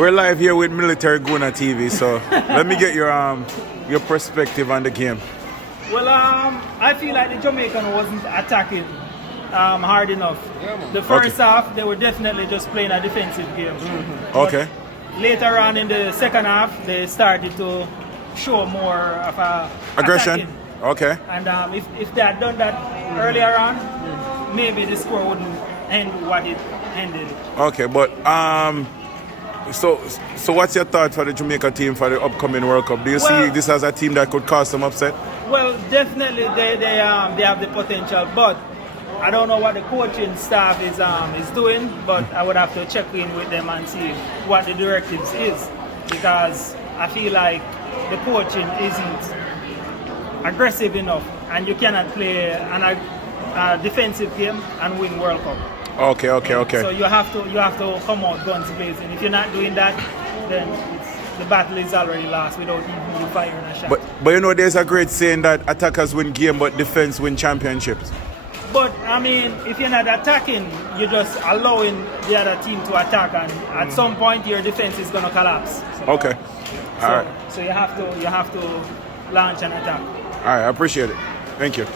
We're live here with Military Guna TV, so let me get your perspective on the game. Well, I feel like the Jamaican wasn't attacking hard enough. The first half, they were definitely just playing a defensive game. Okay. Later on in the second half, they started to show more of aggression. Attacking. Okay. And if they had done that earlier on, maybe the score wouldn't end what it ended. Okay, but so what's your thought for the Jamaica team for the upcoming World Cup? Do you see this as a team that could cause some upset? Well, definitely they have the potential, but I don't know what the coaching staff is doing, but I would have to check in with them and see what the directives is, because I feel like the coaching isn't aggressive enough, and you cannot play a defensive game and win World Cup. Okay. So you have to come out guns blazing. If you're not doing that, then the battle is already lost without even you firing a shot. But you know, there's a great saying that attackers win game, but defense win championships. But I mean, if you're not attacking, you're just allowing the other team to attack, and at some point your defense is going to collapse. Okay. All right. So you have to launch an attack. All right, I appreciate it. Thank you.